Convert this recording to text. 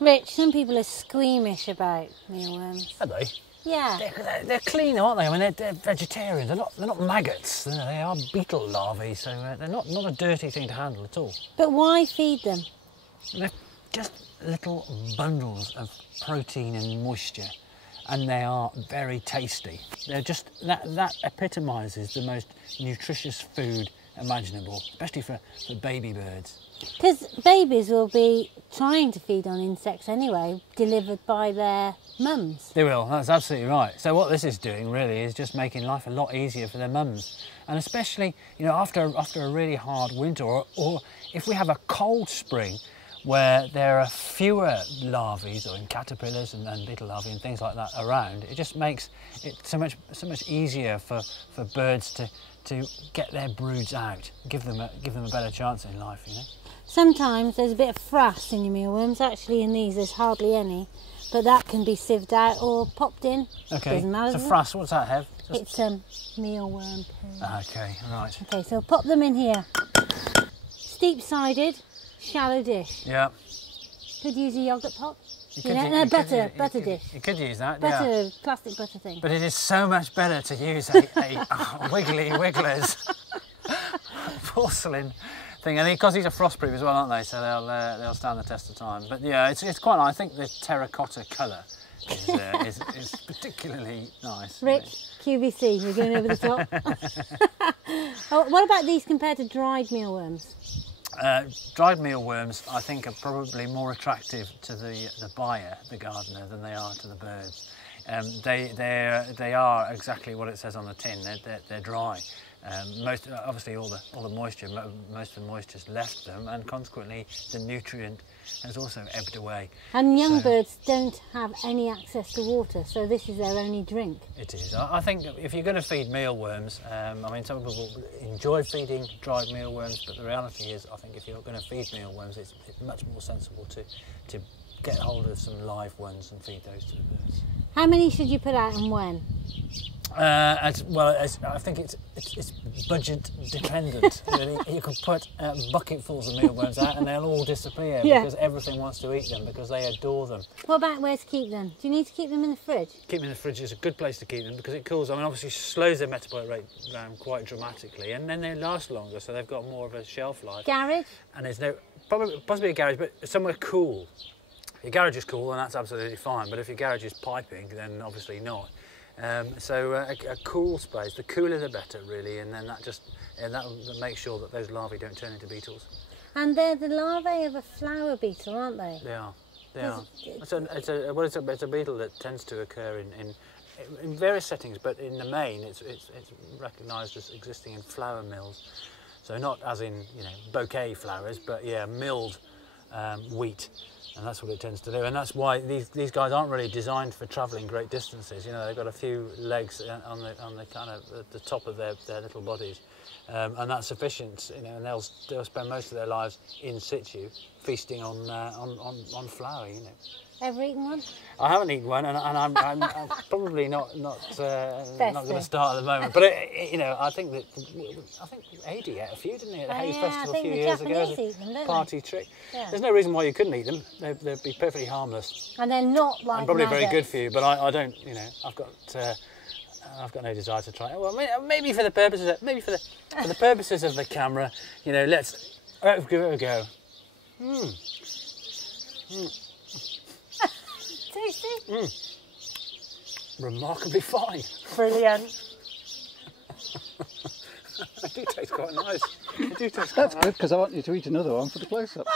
Rich, some people are squeamish about mealworms. Are they? Yeah. They're clean, aren't they? I mean, they're vegetarian. They're not maggots. They are beetle larvae, so they're not a dirty thing to handle at all. But why feed them? They're just little bundles of protein and moisture, and they are very tasty. They're just that epitomises the most nutritious food imaginable, especially for baby birds. Because babies will be trying to feed on insects anyway, delivered by their mums. They will, that's absolutely right. So what this is doing really is just making life a lot easier for their mums. And especially, you know, after a really hard winter, or if we have a cold spring where there are fewer larvae, or in caterpillars and beetle larvae and things like that around, it just makes it so much easier for birds to get their broods out, give them a better chance in life, you know. Sometimes there's a bit of frass in your mealworms. Actually, in these there's hardly any, but that can be sieved out or popped in. Okay. Doesn't matter. So frass, what's that have? It's mealworm poo. Okay, right. Okay, so pop them in here. Steep-sided, shallow dish. Yeah. Could use a yoghurt pot. Butter dish. You could use that, Butter, yeah. plastic butter thing. But it is so much better to use a wiggly wigglers porcelain thing, and because these are frost-proof as well, aren't they? So they'll stand the test of time. But yeah, it's quite nice. I think the terracotta colour is particularly nice. Rich, QVC, you're going over the top. Oh, what about these compared to dried mealworms? Dried mealworms, I think, are probably more attractive to the buyer, the gardener, than they are to the birds. They are exactly what it says on the tin. They're dry. Obviously, all the moisture, most of the moisture's left them, and consequently, the nutrient has also ebbed away. And young birds don't have any access to water, so this is their only drink. It is. I think if you're going to feed mealworms, I mean, some people enjoy feeding dried mealworms, but the reality is, I think if you're going to feed mealworms, it's much more sensible to get hold of some live ones and feed those to the birds. How many should you put out and when? I think it's budget dependent. Really. You can put bucketfuls of mealworms out and they'll all disappear because everything wants to eat them because they adore them. What about where to keep them? Do you need to keep them in the fridge? Keep them in the fridge is a good place to keep them because it cools. I mean, obviously slows their metabolic rate down quite dramatically, and then they last longer, so they've got more of a shelf life. Garage? And there's possibly a garage, but somewhere cool. Your garage is cool and that's absolutely fine, but if your garage is piping, then obviously not. So a cool space, the cooler the better really, and then that'll make sure that those larvae don't turn into beetles. And they're the larvae of a flower beetle, aren't they? They are. It's a beetle that tends to occur in various settings, but in the main it's recognised as existing in flower mills. So not as in, you know, bouquet flowers, but yeah, milled wheat. And that's what it tends to do, and that's why these guys aren't really designed for travelling great distances. You know, they've got a few legs on the kind of the top of their little bodies, and that's sufficient. You know, and they'll spend most of their lives in situ, feasting on flower. You know. Ever eaten one? I haven't eaten one, and I'm probably not going to start at the moment. But you know, I think Adi ate a few, didn't he, at the Hayes Festival a few years ago? As a party trick. Yeah. There's no reason why you couldn't eat them. They'd be perfectly harmless. And they're not like. And probably maggots. very good for you, but I don't. You know, I've got no desire to try it. Well, maybe for the purposes of the camera, you know, let's give it a go. Tasty? Remarkably fine. Brilliant. They do taste quite nice. That's good, because I want you to eat another one for the close-up.